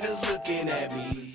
haters looking at me.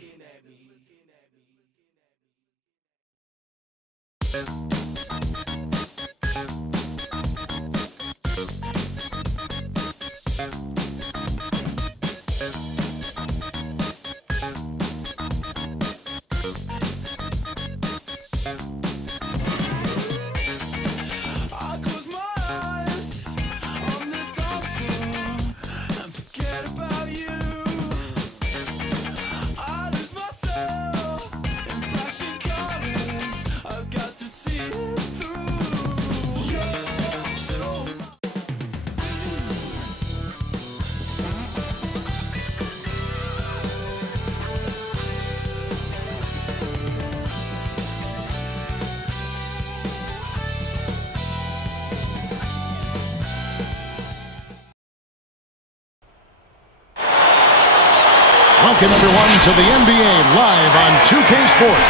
Welcome, everyone, to the NBA live on 2K Sports.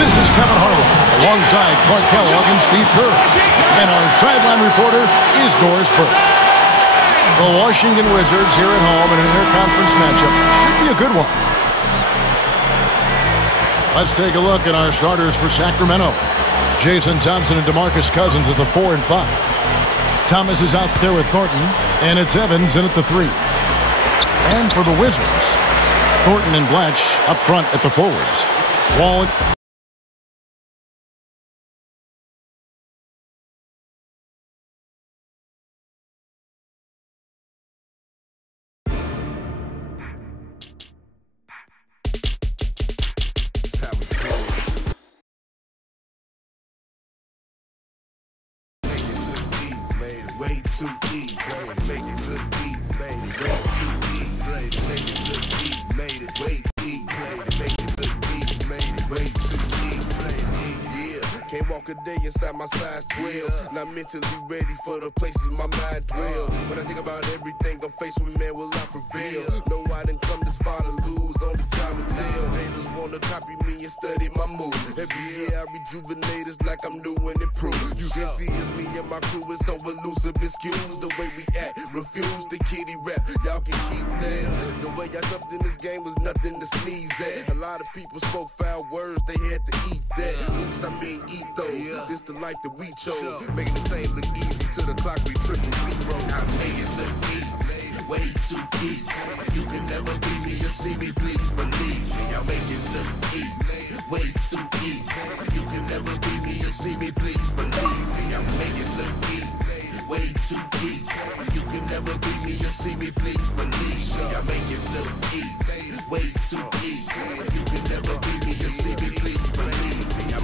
This is Kevin Harlan, alongside Clark Kellogg and Steve Kerr. And our sideline reporter is Doris Burke. The Washington Wizards here at home in an interconference matchup should be a good one. Let's take a look at our starters for Sacramento. Jason Thompson and DeMarcus Cousins at the 4 and 5. Thomas is out there with Thornton, and it's Evans in at the 3. And for the Wizards, Thornton and Blatch up front at the forwards. Wall. Way too deep, make it look easy. Way too deep, make it look easy. Made it way deep, make it look easy. Made it way too deep, yeah. Can't walk a day inside my size 12. Not mentally ready for the places my mind dwell. When I think about everything I'm faced with, man, will I prevail? No, I didn't come this far to lose. Only time will tell. Haters wanna copy me and study my moves. Every year I rejuvenate, it's like I'm new and improved. You can see it's me and my crew is so elusive. Excuse the way we act, refuse the kitty rap. Y'all can keep that. The way I jumped in this game was nothing to sneeze at. A lot of people spoke foul words, they had to eat that. Oops, I mean eat though. This the life that we chose. Making the thing look easy to the clock we 000. I make it look easy, way too deep. You can never beat me or see me, please believe me. I make it look easy, way too easy. You can never beat me or see me, please believe me. I make it look easy, way too deep. You can never beat me or see me, please believe me. I make it look easy, way too easy. You can never beat me or see me, please believe me.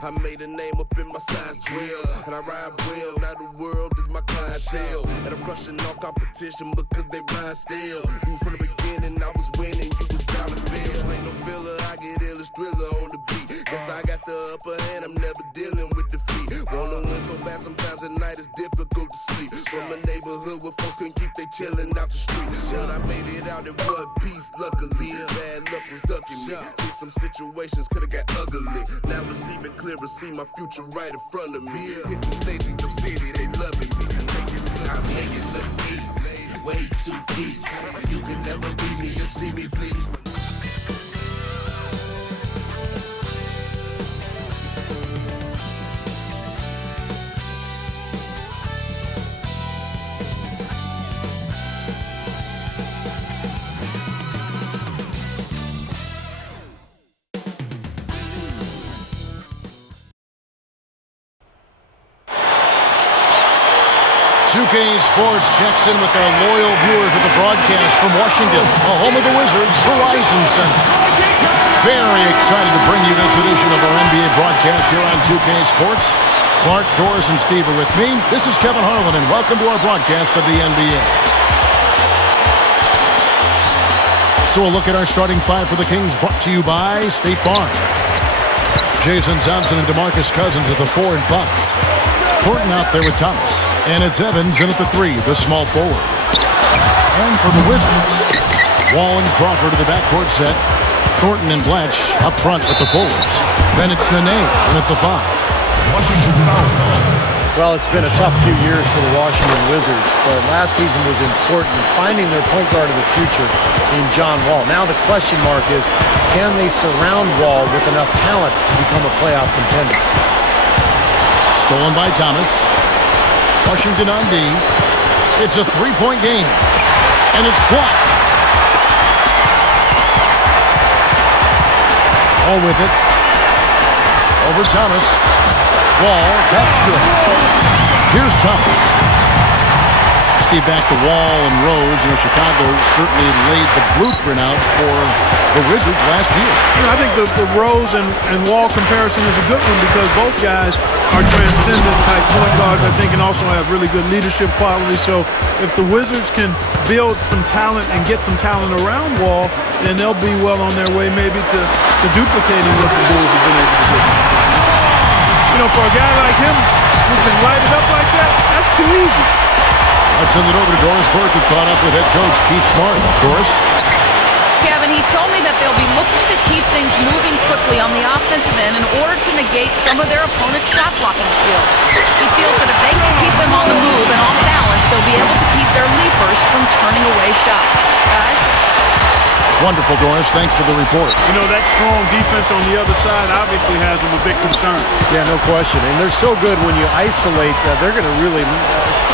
I'm I made a name up in my size 12, and I ride well. Now the world is my clientele, and I'm crushing all competition because they rhyme still. Knew from the beginning I was winning, you was down to fail. Ain't no filler, I get illest thriller on the beat. Guess I got the upper hand, I'm never dealing with defeat. Wanna win so bad, sometimes at night it's difficult to sleep. From a neighborhood where folks couldn't keep they chillin' out the street. But I made it out in one piece, luckily. Bad luck was ducking me. See, some situations could've got ugly. Now it's even clearer, see my future right in front of me. Hit the stage in your city, they loving me. I make it look easy, way too deep. You can never beat me or see me, please. Sports checks in with our loyal viewers of the broadcast from Washington, the home of the Wizards, Verizon Center. Very excited to bring you this edition of our NBA broadcast here on 2K Sports. Clark, Doris, and Steve are with me. This is Kevin Harlan, and welcome to our broadcast of the NBA. So a look at our starting five for the Kings, brought to you by State Farm. Jason Thompson and DeMarcus Cousins at the 4 and 5. Thornton out there with Thomas. And it's Evans in at the 3, the small forward. And for the Wizards, Wall and Crawford to the backcourt set. Thornton and Blatch up front at the forwards. Then it's Nene in at the 5. Washington foul. Well, it's been a tough few years for the Washington Wizards, but last season was important, finding their point guard of the future in John Wall. Now the question mark is, can they surround Wall with enough talent to become a playoff contender? Stolen by Thomas. Washington on D. It's a three-point game, and it's blocked. All with it. Over Thomas. Wall, that's good. Here's Thomas. Steve, back to Wall and Rose. You know, Chicago certainly laid the blueprint out for the Wizards last year. You know, I think the Rose and Wall comparison is a good one because both guys are transcendent type point guards, I think, and also have really good leadership qualities. So if the Wizards can build some talent and get some talent around Wall, then they'll be well on their way maybe to duplicating what the Bulls have been able to do. You know, for a guy like him who can light it up like that, that's too easy. Let's send it over to Doris Burke, who caught up with head coach Keith Smart. Doris? Kevin, he told me that they'll be looking to keep things moving quickly on the offensive end in order to negate some of their opponent's shot blocking skills. He feels that if they can keep them on the move and off balance, they'll be able to keep their leapers from turning away shots. Guys? Wonderful, Doris. Thanks for the report. You know, that strong defense on the other side obviously has them a big concern. Yeah, no question. And they're so good when you isolate, they're going to really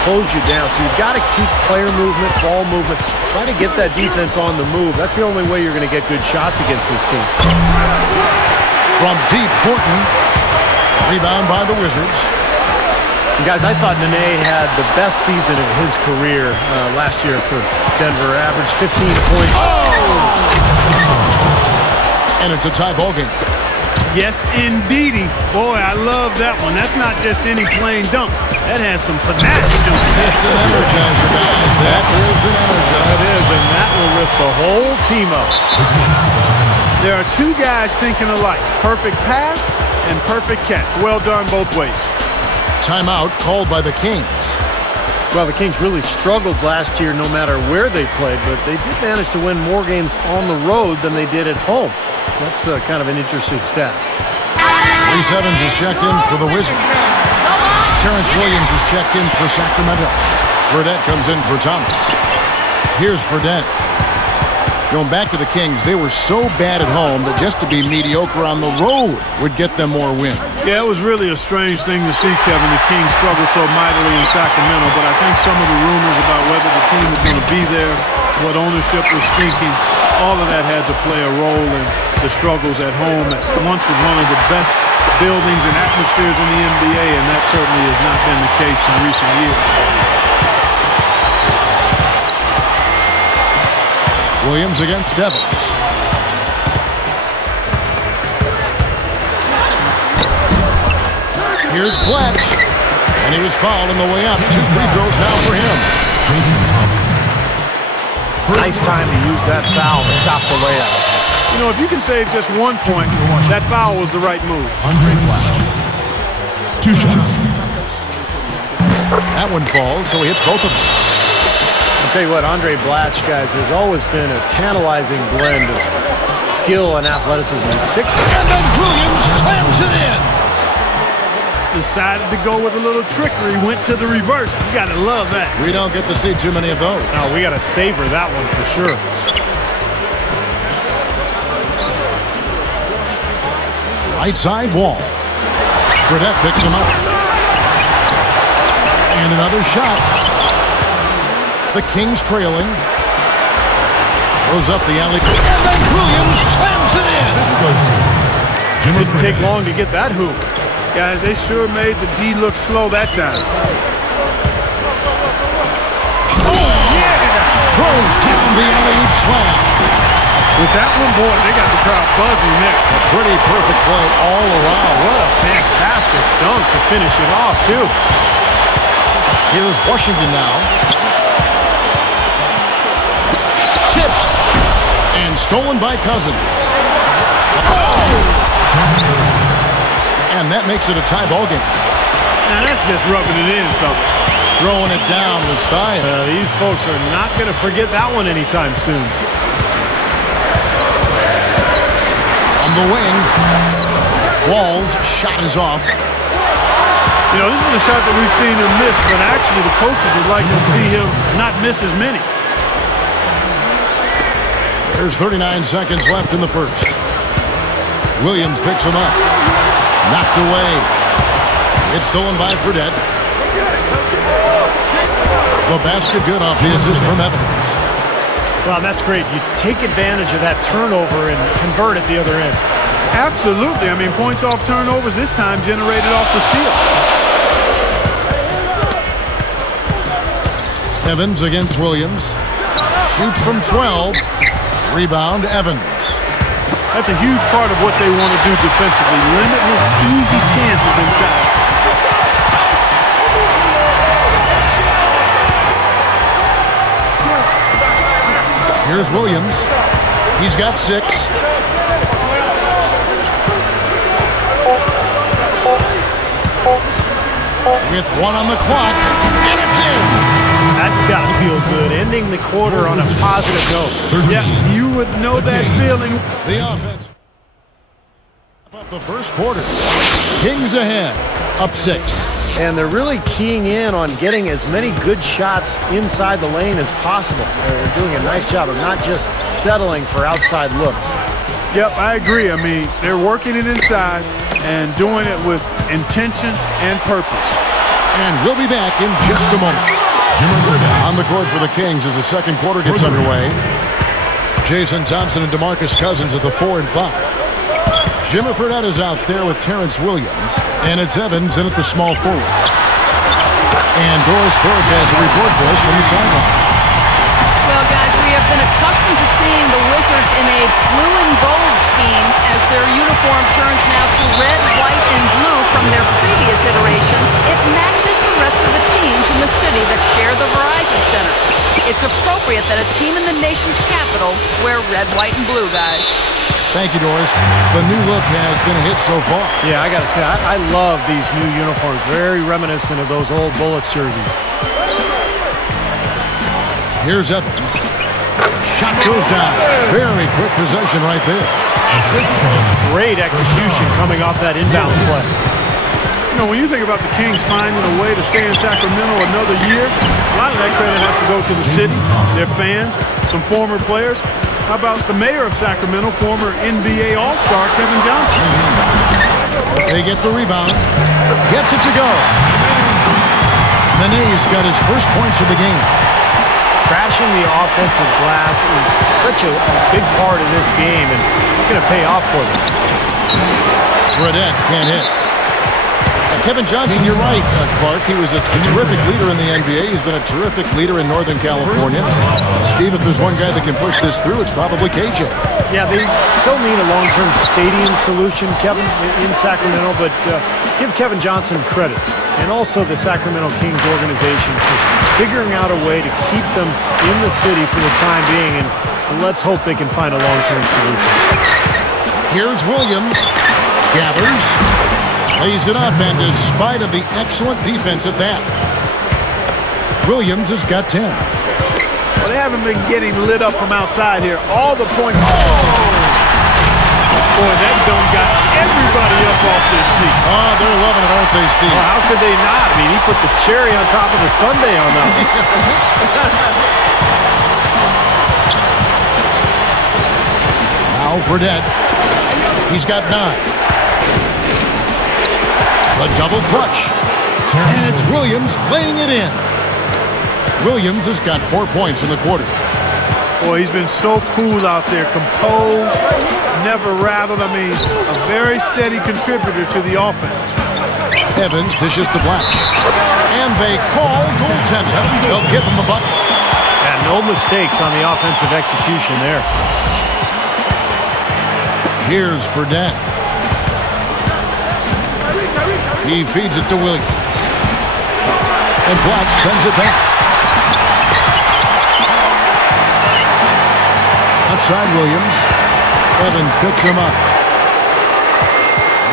close you down. So you've got to keep player movement, ball movement. Try to get that defense on the move. That's the only way you're going to get good shots against this team. From deep, Horton. Rebound by the Wizards. And guys, I thought Nene had the best season of his career last year for Denver. Averaged 15 points. Oh! And it's a tie ball game. Yes, indeedy. Boy, I love that one. That's not just any plain dunk. That has some panache to it. It's an energizer, guys. That is an energizer. That is, and that will lift the whole team up. There are two guys thinking alike. Perfect pass and perfect catch. Well done both ways. Timeout called by the Kings. Well, the Kings really struggled last year no matter where they played, but they did manage to win more games on the road than they did at home. That's kind of an interesting stat. Reese Evans is checked in for the Wizards. Terrence Williams is checked in for Sacramento. Fredette comes in for Thomas. Here's Fredette. Going back to the Kings, they were so bad at home that just to be mediocre on the road would get them more wins. Yeah, it was really a strange thing to see, Kevin. The Kings struggled so mightily in Sacramento, but I think some of the rumors about whether the team was going to be there, what ownership was thinking, all of that had to play a role in the struggles at home. That once was one of the best buildings and atmospheres in the NBA, and that certainly has not been the case in recent years. Williams against Evans. Here's Blatch. And he was fouled on the way up. 2 free throws now for him. Nice time to use that foul to stop the layup. You know, if you can save just 1 point, that foul was the right move. Andre Blatch. 2 shots. That one falls, so he hits both of them. I'll tell you what, Andre Blatch, guys, has always been a tantalizing blend of skill and athleticism. He's 6'. And then Williams slams it in. Decided to go with a little trickery, went to the reverse. You got to love that. We don't get to see too many of those. No, we got to savor that one for sure. Right side Wall. Fredette picks him up. And another shot. The Kings trailing. Goes up the alley. And then Williams slams it in. Didn't take long to get that hoop. Guys, they sure made the D look slow that time. Oh, yeah! Throws down the alley-oop slam. With that one, boy, they got the crowd buzzing there. A pretty perfect play all around. What a fantastic dunk to finish it off, too. Here's Washington now. Tipped. And stolen by Cousins. Oh! And that makes it a tie ball game. Now that's just rubbing it in, fellas. Throwing it down to Stein. These folks are not going to forget that one anytime soon. On the wing, Wall's shot is off. You know, this is a shot that we've seen him miss, but actually the coaches would like to see him not miss as many. There's 39 seconds left in the first. Williams picks him up. Knocked away. It's stolen by Fredette. The basket good off the assist from Evans. Well, that's great. You take advantage of that turnover and convert at the other end. Absolutely. I mean, points off turnovers this time generated off the steal. Evans against Williams. Shoots from 12. Rebound, Evans. That's a huge part of what they want to do defensively. Limit his easy chances inside. Here's Williams. He's got 6. With 1 on the clock, and it's in. That's got to feel good. Ending the quarter on a positive note. Yeah, you would know that feeling. The offense. Up the first quarter. Kings ahead, up 6. And they're really keying in on getting as many good shots inside the lane as possible. They're doing a nice job of not just settling for outside looks. Yep, I agree. I mean, they're working it inside and doing it with intention and purpose. And we'll be back in just a moment. On the court for the Kings as the second quarter gets underway. Jason Thompson and DeMarcus Cousins at the 4 and 5. Jimmy Fredette is out there with Terrence Williams, and it's Evans in at the small forward. And Doris Burke has a report for us from the sideline. Well, guys, we have been accustomed to seeing the Wizards in a blue and gold scheme as their uniform turns now to red, white, and blue from their previous iterations. It matches the rest of the teams in the city that share the Verizon Center. It's appropriate that a team in the nation's capital wear red, white, and blue, guys. Thank you, Doris. The new look has been a hit so far. Yeah, I got to say, I love these new uniforms. Very reminiscent of those old Bullets jerseys. Here's Evans. Shot goes down. Very quick possession right there. Great execution coming off that inbounds play. You know, when you think about the Kings finding a way to stay in Sacramento another year, a lot of that credit has to go to the city, their fans, some former players. How about the mayor of Sacramento, former NBA All-Star Kevin Johnson? They get the rebound. Gets it to go. Nene's got his first points of the game. Crashing the offensive glass is such a big part of this game, and it's going to pay off for them. Fredette can't hit. Kevin Johnson, you're right, Clark. He was a terrific leader in the NBA. He's been a terrific leader in Northern California. Steve, if there's one guy that can push this through, it's probably KJ. Yeah, they still need a long-term stadium solution, Kevin, in Sacramento, but give Kevin Johnson credit, and also the Sacramento Kings organization for figuring out a way to keep them in the city for the time being, and let's hope they can find a long-term solution. Here's Williams. Gathers. Lays it up, and despite of the excellent defense at that, Williams has got 10. Well, they haven't been getting lit up from outside here. All the points. Oh! Boy, that dunk got everybody up off their seat. Oh, they're loving it, aren't they, Steve? Well, how could they not? I mean, he put the cherry on top of the sundae on that one. Now Fredette. He's got 9. A double clutch. And it's Williams laying it in. Williams has got 4 points in the quarter. Boy, he's been so cool out there. Composed, never rattled. I mean, a very steady contributor to the offense. Evans dishes to Black. And they call goaltender. They'll give him the bucket. Yeah, no mistakes on the offensive execution there. Here's Fredette. He feeds it to Williams. And Black sends it back. Outside Williams. Evans picks him up.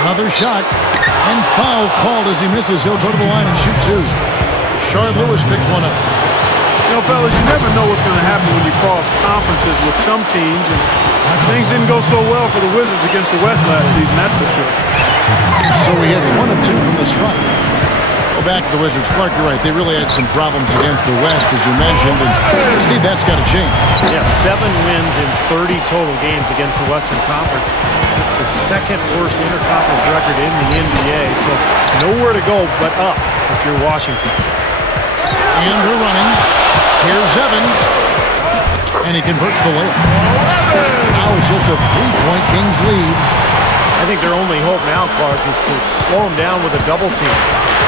Another shot. And foul called as he misses. He'll go to the line and shoot 2. Shard Lewis picks one up. You know, fellas, you never know what's going to happen when you cross conferences with some teams. And things didn't go so well for the Wizards against the West last season, that's for sure. So he hits 1 of 2 from the strike. Well, back to the Wizards. Clark, you're right. They really had some problems against the West, as you mentioned. And Steve, that's got to change. Yeah, 7 wins in 30 total games against the Western Conference. It's the second worst interconference record in the NBA. So nowhere to go but up if you're Washington. And they're running. Here's Evans. And he converts the layup. Now it's just a 3-point Kings lead. I think their only hope now, Clark, is to slow him down with a double team.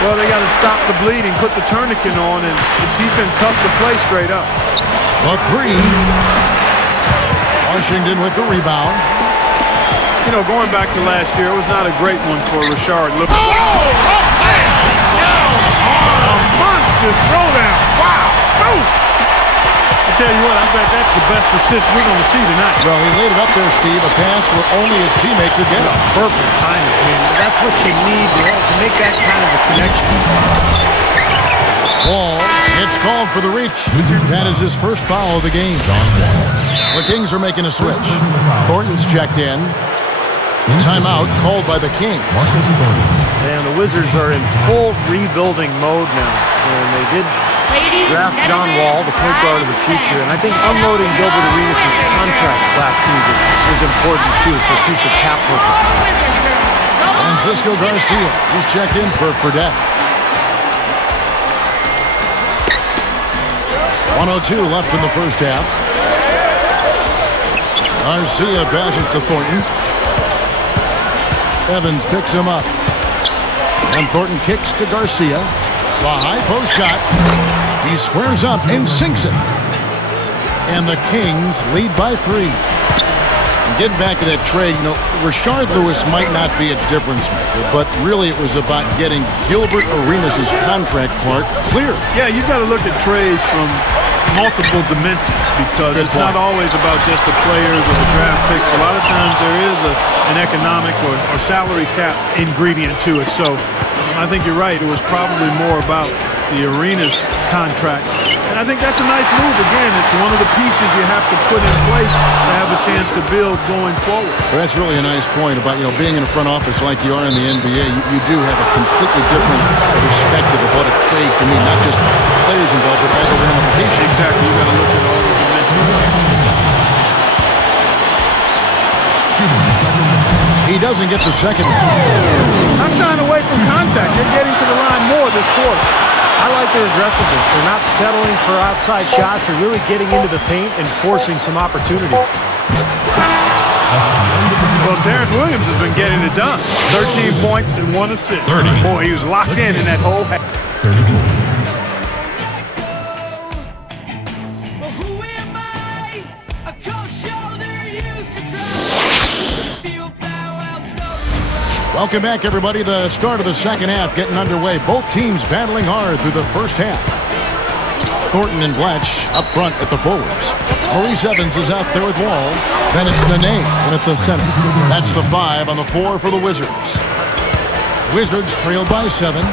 Well, they got to stop the bleeding, put the tourniquet on, and he's been tough to play straight up. A 3. Washington with the rebound. You know, going back to last year, it was not a great one for Rashard. Look. Oh, man! Down on a monster throwdown. Wow. Boom. I tell you what, I bet that's the best assist we're going to see tonight. Well, he laid it up there, Steve, a pass where only his teammate could get it. Perfect timing. I mean, that's what you need to make that kind of a connection. Wall gets called for the reach. That is his first foul of the game. The Kings are making a switch. Thornton's checked in. Timeout called by the Kings. And the Wizards are in full rebuilding mode now. And they did draft John Wall, the point guard of the future. And I think unloading Gilbert Arenas' contract last season was important, too, for future cap purposes. Francisco Garcia, he's checked in for Fredette. 1:02 left in the first half. Garcia passes to Thornton. Evans picks him up. And Thornton kicks to Garcia. The high post shot. He squares up and sinks it. And the Kings lead by 3. And getting back to that trade, you know, Rashard Lewis might not be a difference maker, but really it was about getting Gilbert Arenas' contract, Clark, clear. Yeah, you've got to look at trades from multiple dimensions because it's not always about just the players or the draft picks. A lot of times there is an economic or salary cap ingredient to it. So I think you're right. It was probably more about the Arenas contract. And I think that's a nice move. Again, it's one of the pieces you have to put in place to have a chance to build going forward. Well, that's really a nice point about, you know, being in a front office like you are in the NBA. You do have a completely different perspective of what a trade can mean, not just players involved, but all the ramifications. Exactly. You've got to look at all the dimensions. He doesn't get the second. Not shying away from contact. They're getting to the line more this quarter. I like their aggressiveness. They're not settling for outside shots. They're really getting into the paint and forcing some opportunities. Well, Terrence Williams has been getting it done. 13 points and 1 assist. 30. Boy, he was locked in that whole half. 30. Welcome back, everybody. The start of the second half getting underway. Both teams battling hard through the first half. Thornton and Bletch up front at the forwards. Maurice Evans is out there with Wall. Then it's Nene in at the center. That's the 5 on the 4 for the Wizards. Wizards trailed by 7.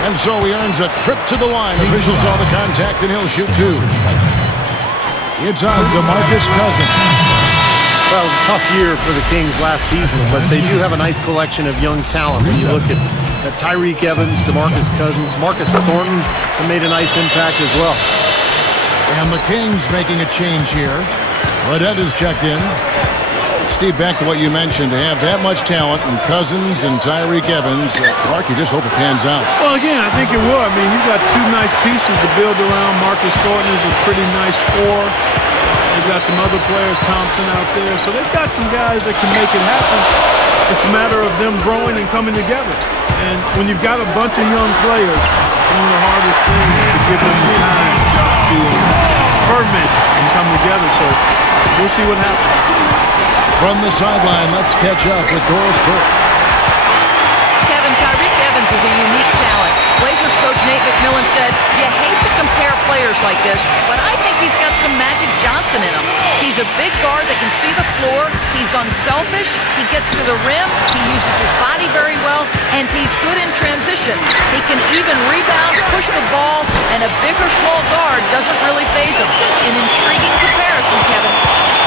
And so he earns a trip to the line. Officials saw the contact and he'll shoot 2. It's on DeMarcus Cousins. Well, it was a tough year for the Kings last season, but they do have a nice collection of young talent. When you look at Tyreke Evans, DeMarcus Cousins, Marcus Thornton, who made a nice impact as well. And the Kings making a change here. Fredette is checked in. Steve, back to what you mentioned, to have that much talent and Cousins and Tyreke Evans, Clark, you just hope it pans out. Well, again, I think it will. I mean, you've got 2 nice pieces to build around. Marcus Thornton is a pretty nice scorer. They've got some other players, Thompson out there. So they've got some guys that can make it happen. It's a matter of them growing and coming together. And when you've got a bunch of young players, one of the hardest things is to give them the time to ferment and come together. So we'll see what happens. From the sideline, let's catch up with Doris Burke. Kevin, Tyreke Evans is a unique talent. Blazers coach Nate McMillan said, you hate to compare players like this, but I think he's got some Magic Johnson in him. He's a big guard that can see the floor. He's unselfish. He gets to the rim. He uses his body very well, and he's good in transition. He can even rebound, push the ball, and a big or small guard doesn't really faze him. An intriguing comparison, Kevin.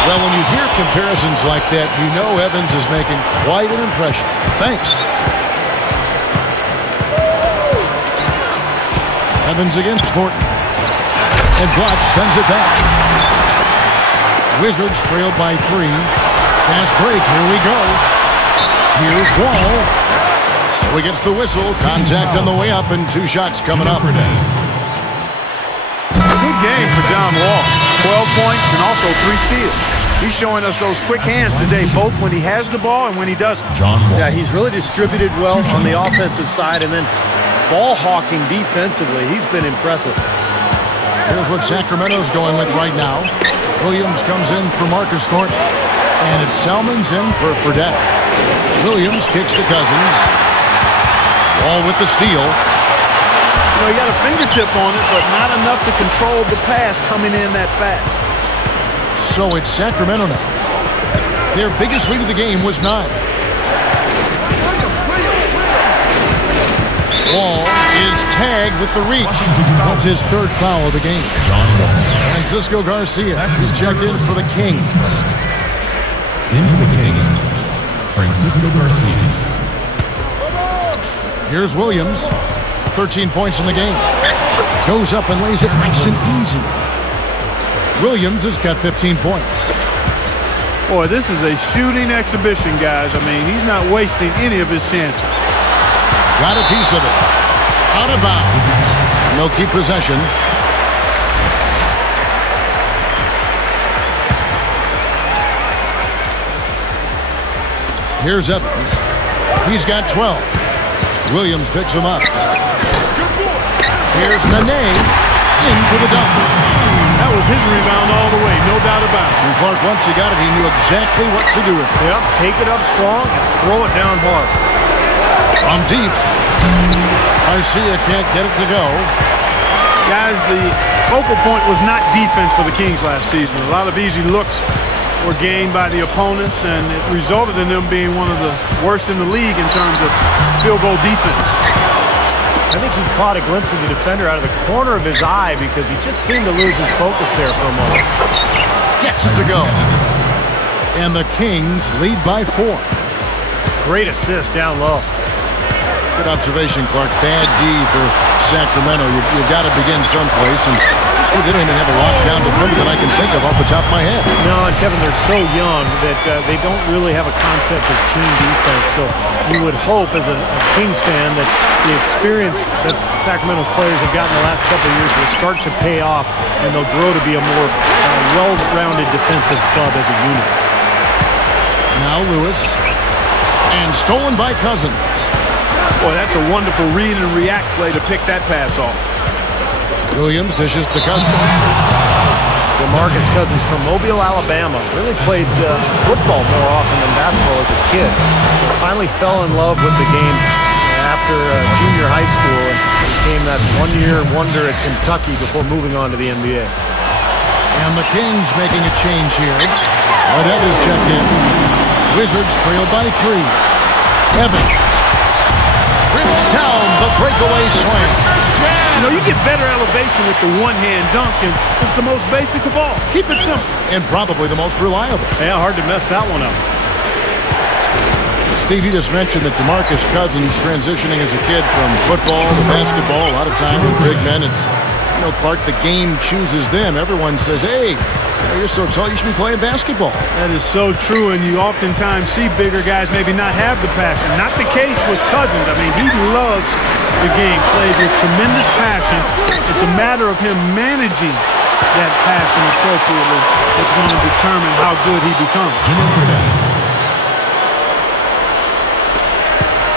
Well, when you hear comparisons like that, you know Evans is making quite an impression. Thanks. Evans against Thornton. And Bloch sends it back. Wizards trailed by 3. Fast break. Here we go. Here's Wall. So he gets the whistle. Contact on the way up and 2 shots coming up. Good game for John Wall. 12 points and also 3 steals. He's showing us those quick hands today, both when he has the ball and when he doesn't. Yeah, he's really distributed well on the offensive side, and then ball hawking defensively. He's been impressive. Here's what Sacramento's going with right now. Williams comes in for Marcus Thornton. And it's Selman's in for Fredette. Williams kicks to Cousins. Wall with the steal. You know, he got a fingertip on it, but not enough to control the pass coming in that fast. So it's Sacramento now. Their biggest lead of the game was 9. Wall is tagged with the reach. That's his 3rd foul of the game. Francisco Garcia is checked in for the Kings. In for the Kings, Francisco Garcia. Here's Williams. 13 points in the game. Goes up and lays it nice and easy. Williams has got 15 points. Boy, this is a shooting exhibition, guys. I mean, he's not wasting any of his chances. Got a piece of it. Out of bounds. No keep possession. Here's Evans. He's got 12. Williams picks him up. Here's Nene in for the dunk. That was his rebound all the way, no doubt about it. And Clark, once he got it, he knew exactly what to do with it. Yep, take it up strong and throw it down hard. From deep. Garcia can't get it to go. Guys, the focal point was not defense for the Kings last season. A lot of easy looks were gained by the opponents, and it resulted in them being one of the worst in the league in terms of field goal defense. I think he caught a glimpse of the defender out of the corner of his eye because he just seemed to lose his focus there for a moment. Gets it to go. And the Kings lead by 4. Great assist down low. Good observation, Clark. Bad D for Sacramento. You've got to begin someplace, and they don't even have a lockdown defender that I can think of off the top of my head. No, and Kevin, they're so young that they don't really have a concept of team defense. So you would hope, as a Kings fan, that the experience that Sacramento's players have gotten the last couple of years will start to pay off, and they'll grow to be a more well-rounded defensive club as a unit. Now Lewis, and stolen by Cousins. Boy, that's a wonderful read and react play to pick that pass off. Williams dishes to Cousins. DeMarcus Cousins from Mobile, Alabama. Really played football more often than basketball as a kid. Finally fell in love with the game after junior high school and became that one-year wonder at Kentucky before moving on to the NBA. And the Kings making a change here. Fredette is checked in. Wizards trail by 3. Evans rips down the breakaway slam. You know, you get better elevation with the one-hand dunk, and it's the most basic of all. Keep it simple. And probably the most reliable. Yeah, hard to mess that one up. Steve, you just mentioned that DeMarcus Cousins transitioning as a kid from football to basketball. A lot of times with big men, it's, you know, Clark, the game chooses them. Everyone says, hey, you're so tall, you should be playing basketball. That is so true, and you oftentimes see bigger guys maybe not have the passion. Not the case with Cousins. I mean, he loves the game, plays with tremendous passion. It's a matter of him managing that passion appropriately that's going to determine how good he becomes.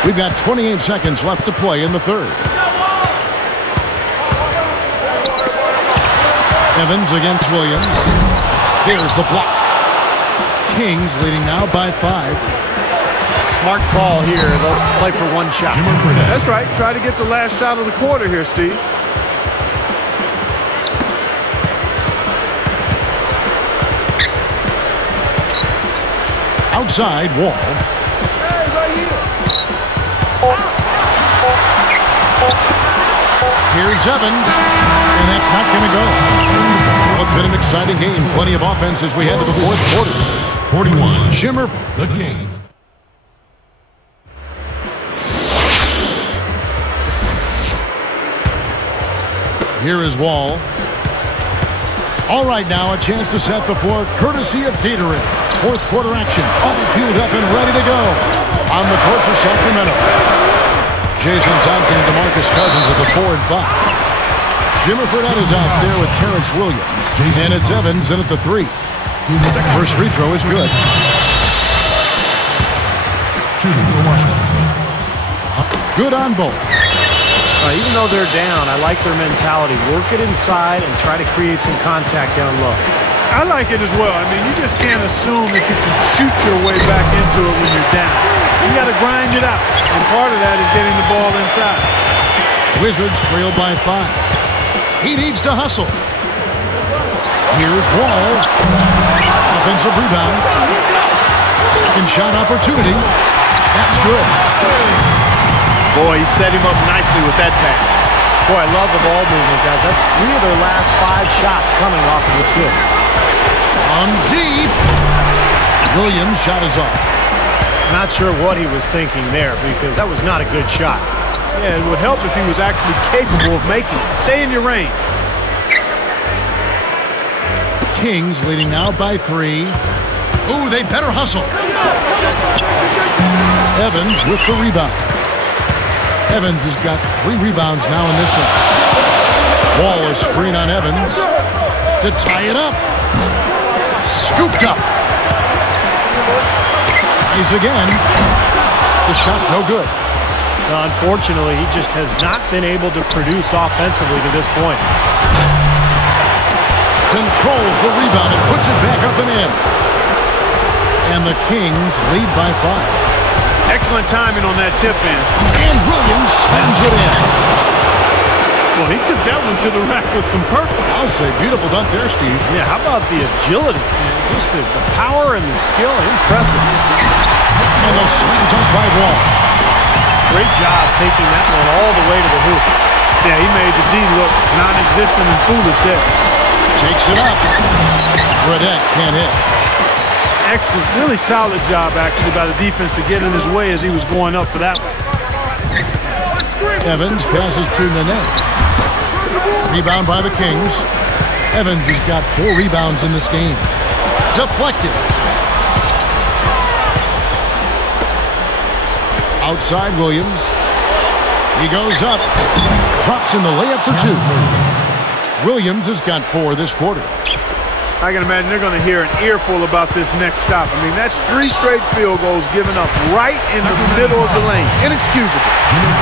We've got 28 seconds left to play in the 3rd. Evans against Williams. There's the block. Kings leading now by 5. Smart call here. They'll play for one shot. That's right. Try to get the last shot of the quarter here, Steve. Outside Wall. Hey, right here. Here's Evans, and that's not going to go. Well, it's been an exciting game. Plenty of offense as we head to the fourth quarter. 41. Shimmer. The Kings. Here is Wall. All right, now a chance to set the floor, courtesy of Gatorade. Fourth quarter action, all fueled up and ready to go. On the court for Sacramento, Jason Thompson and DeMarcus Cousins at the 4 and 5. Jimmer Fredette is out there with Terrence Williams, and it's Evans in at the 3. First free throw is good. Shooting for Washington. Good on both. Even though they're down, I like their mentality. Work it inside and try to create some contact down low. I like it as well. I mean, you just can't assume that you can shoot your way back into it when you're down. You got to grind it out, and part of that is getting the ball inside. Wizards trail by 5. He needs to hustle. Here's Wall. Offensive rebound. Second shot opportunity. That's good. Boy, he set him up nicely with that pass. Boy, I love the ball movement, guys. That's 3 of their last 5 shots coming off of assists. On deep. Williams' shot is off. Not sure what he was thinking there because that was not a good shot. Yeah, it would help if he was actually capable of making it. Stay in your range. Kings leading now by 3. Ooh, they better hustle. Evans with the rebound. Evans has got 3 rebounds now in this one. Wall is screen on Evans to tie it up. Scooped up. Tries again. The shot no good. Unfortunately, he just has not been able to produce offensively to this point. Controls the rebound and puts it back up and in. And the Kings lead by 5. Excellent timing on that tip in. And Williams slams it in. Well, he took that one to the rack with some purpose. I'll say beautiful dunk there, Steve. Yeah, how about the agility? Just the power and the skill. Impressive. And the slam dunk by Wall. Great job taking that one all the way to the hoop. Yeah, he made the D look non-existent and foolish there. Takes it up. Fredette can't hit. Excellent, really solid job actually by the defense to get in his way as he was going up for that one. Evans passes to Nene. Rebound by the Kings. Evans has got 4 rebounds in this game. Deflected. Outside Williams. He goes up. Drops in the layup for 2. Williams has got 4 this quarter. I can imagine they're going to hear an earful about this next stop. I mean, that's 3 straight field goals given up right in the middle of the lane. Inexcusable.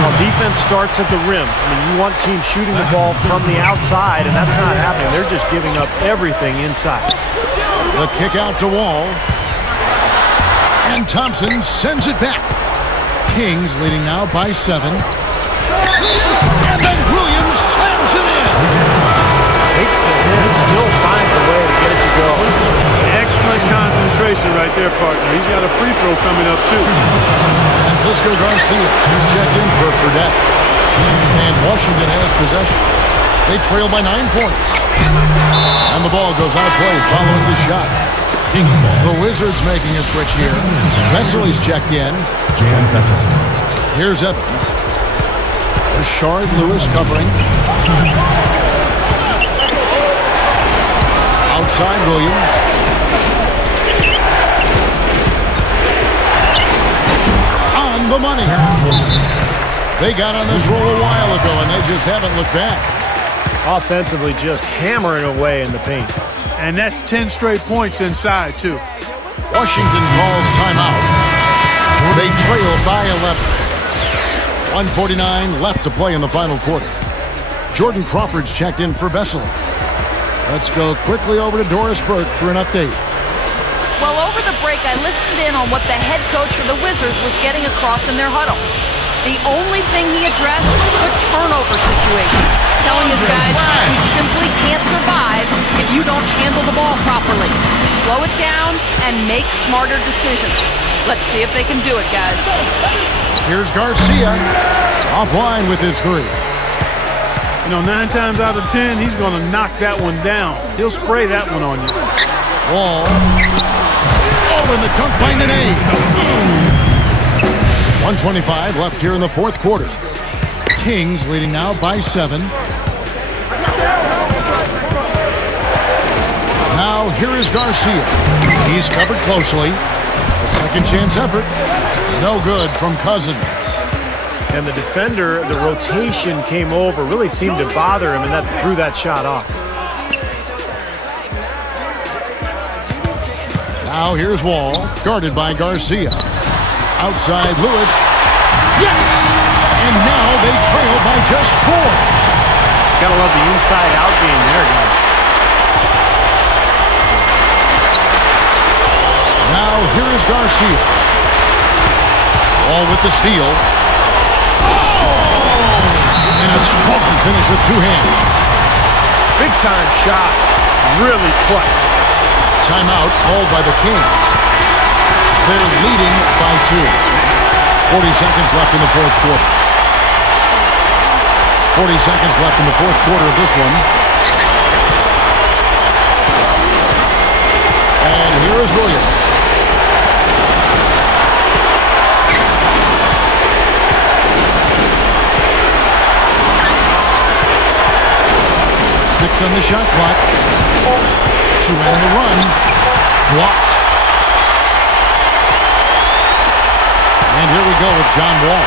Well, defense starts at the rim. I mean, you want teams shooting the ball from the outside, and that's not happening. They're just giving up everything inside. The kick out to Wall. And Thompson sends it back. Kings leading now by 7. And then Williams slams it in. Takes the hit, still finds a way to get it to go. Excellent concentration right there, partner. He's got a free throw coming up, too. Francisco Garcia is checked in for Fredette. And Washington has possession. They trail by 9 points. And the ball goes out of play following the shot. Kings ball. The Wizards making a switch here. Vesely's checked in. Jan Vesely. Here's Evans. Rashard Lewis covering. Outside Williams. On the money. They got on this roll a while ago, and they just haven't looked back. Offensively, just hammering away in the paint. And that's 10 straight points inside, too. Washington calls timeout. They trail by 11. 1:49 left to play in the final quarter. Jordan Crawford's checked in for Vesely. Let's go quickly over to Doris Burke for an update. Well, over the break, I listened in on what the head coach for the Wizards was getting across in their huddle. The only thing he addressed, the turnover situation. Telling his guys, you simply can't survive if you don't handle the ball properly. Slow it down and make smarter decisions. Let's see if they can do it, guys. Here's Garcia. Offline with his 3. You know, 9 times out of 10, he's going to knock that one down. He'll spray that one on you. Wall. Oh, and the dunk by Nene. 1:25 left here in the fourth quarter. Kings leading now by 7. Now here is Garcia. He's covered closely. A second chance effort. No good from Cousins. And the defender, the rotation came over, really seemed to bother him, and that threw that shot off. Now here's Wall, guarded by Garcia. Outside Lewis. Yes! And now they trail by just 4. Gotta love the inside-out game there, guys. Now here is Garcia. Wall with the steal. And a strong finish with 2 hands. Big time shot. Really clutch. Timeout called by the Kings. They're leading by 2. 40 seconds left in the fourth quarter. 40 seconds left in the fourth quarter of this one. And here is Williams. Six on the shot clock. 2 on the run. Blocked. And here we go with John Wall.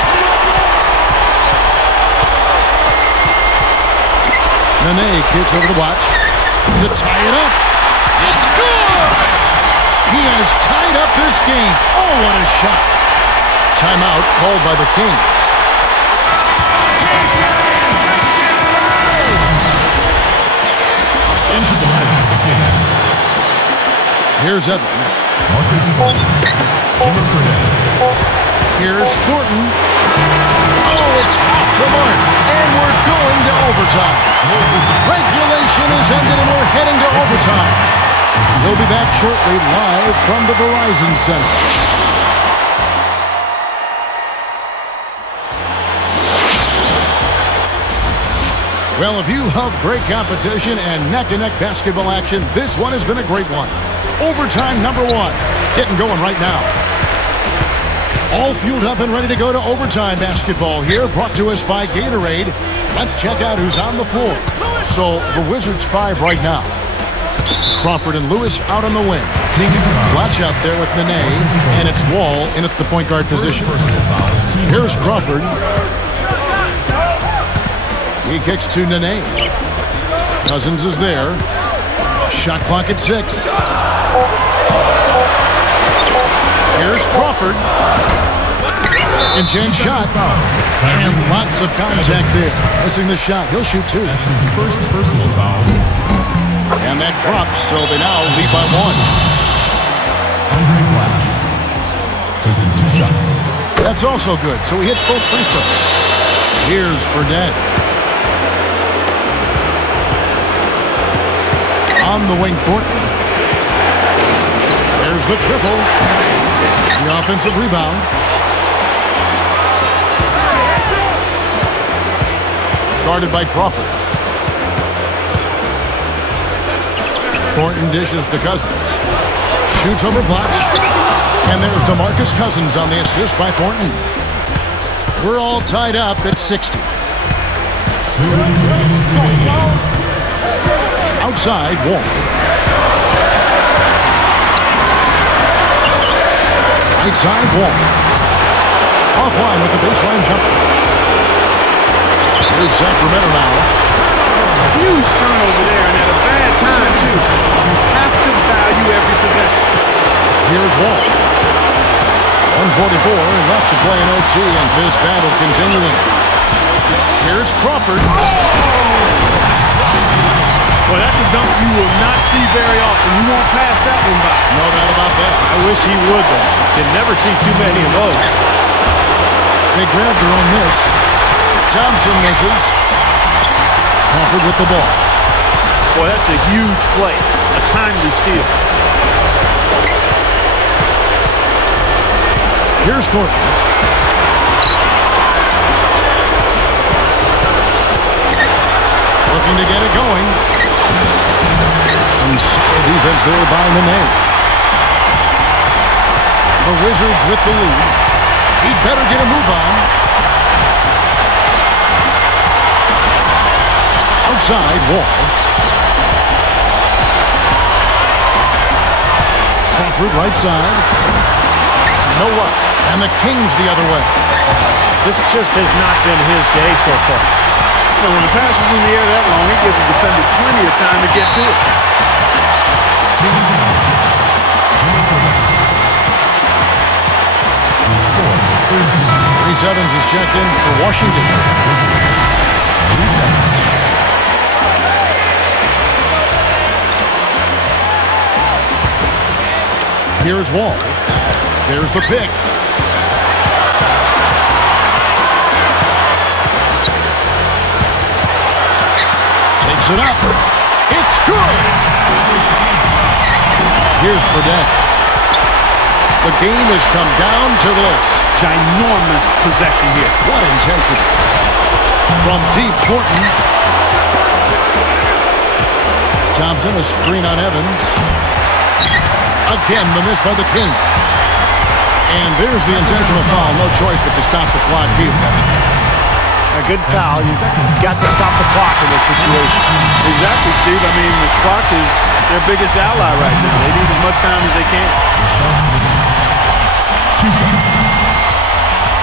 Nene kicks over the watch to tie it up. It's good! He has tied up this game. Oh, what a shot. Timeout called by the Kings. Into the lineup, the Kings. Here's Evans. Marcus Smart. Jimmer Fredette. Here's Thornton. Oh, it's off the mark. And we're going to overtime. Regulation is ended and we're heading to overtime. We'll be back shortly live from the Verizon Center. Well, if you love great competition and neck-and-neck basketball action, this one has been a great one. Overtime number 1. Getting going right now. All fueled up and ready to go to overtime basketball here, brought to us by Gatorade. Let's check out who's on the floor. So, the Wizards 5 right now. Crawford and Lewis out on the wing. Fletch out there with Nene, and it's Wall in at the point guard position. Here's Crawford. He kicks to Nene. Cousins is there. Shot clock at 6. Here's Crawford. Second chance shot. And lots of contact there. Missing the shot. He'll shoot 2. That's his first personal foul. And that drops, so they now lead by 1. Andre Flash. Taking 2 shots. That's also good, so he hits both free throws. Here's Fredette. On the wing, Thornton. There's the triple. The offensive rebound. Guarded by Crawford. Thornton dishes to Cousins. Shoots over Platch. And there's DeMarcus Cousins on the assist by Thornton. We're all tied up at 60. 2 minutes remaining. Outside, Wall. Right side, Wall. Offline with the baseline jumper. Here's Sacramento now. Huge turnover there, and at a bad time, too. You have to value every possession. Here's Wall. 1:44 left to play in OT, and this battle continuing. Here's Crawford. Well, that's a dunk you will not see very often. You won't pass that one by. No doubt about that. I wish he would, though. Can never see too many of those. They grabbed their own miss. Thompson misses. Crawford with the ball. Boy, that's a huge play. A timely steal. Here's Thornton. looking to get it going. Some solid defense there by Nene. The Wizards with the lead. He'd better get a move on. Outside, Wall. Crawford right side. No luck. And the Kings the other way. This just has not been his day so far. You know, when the pass is in the air that long, it gives the defender plenty of time to get to it. Kings is on. Jimmy Fredette. His score, third team. Reese Evans is checked in for Washington. Reese Evans. Here's Wall. There's the pick. Takes it up. It's good. Here's Fredette. The game has come down to this. Ginormous possession here. What intensity. From deep, Horton. Thompson, a screen on Evans. Again, the miss by the Kings. And there's the intentional foul. No choice but to stop the clock here. A good foul. You've got to stop the clock in this situation. Exactly, Steve. I mean, the clock is their biggest ally right now. They need as much time as they can. 2 shots.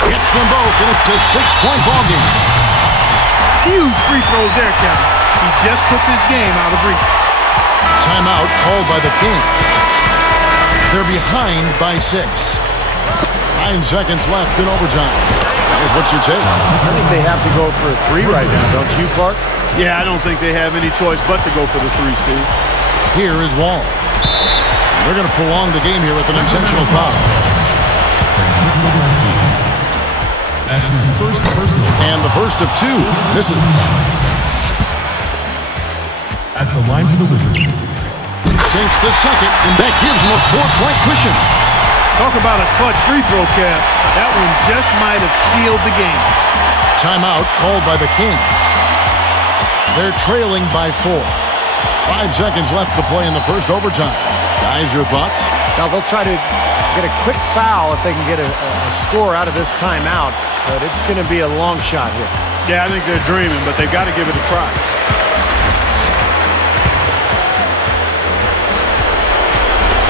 Hits them both, and it's a 6-point ball game. Huge free throws there, Kevin. He just put this game out of reach. Timeout called by the Kings. They're behind by 6. 9 seconds left in overtime. That is what you take. I think they have to go for a 3 right now, don't you, Clark? Yeah, I don't think they have any choice but to go for the 3, Steve. Here is Wall. They're going to prolong the game here with an intentional foul. Francisco Garcia. That's his first personal foul. And the first of 2 misses. At the line for the Wizards. Sinks the second, and that gives them a 4-point cushion. Talk about a clutch free throw, Kev. That one just might have sealed the game. Timeout called by the Kings. They're trailing by 4. 5 seconds left to play in the first overtime. Guys, your thoughts? Now, they'll try to get a quick foul if they can get a score out of this timeout, but it's going to be a long shot here. Yeah, I think they're dreaming, but they've got to give it a try.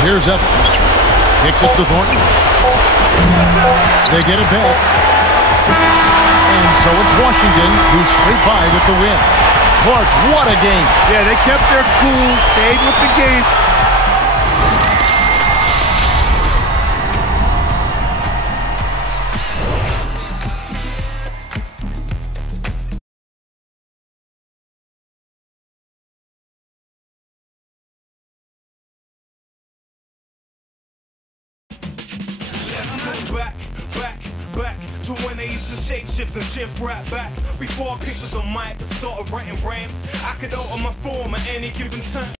Here's Evans. Kicks it to Thornton. They get it back. And so it's Washington who scrape by with the win. Clark, what a game. Yeah, they kept their cool, stayed with the game. Back to when they used to shapeshift and shift right back. Before I picked up the mic and started writing rhymes, I could alter my form at any given time.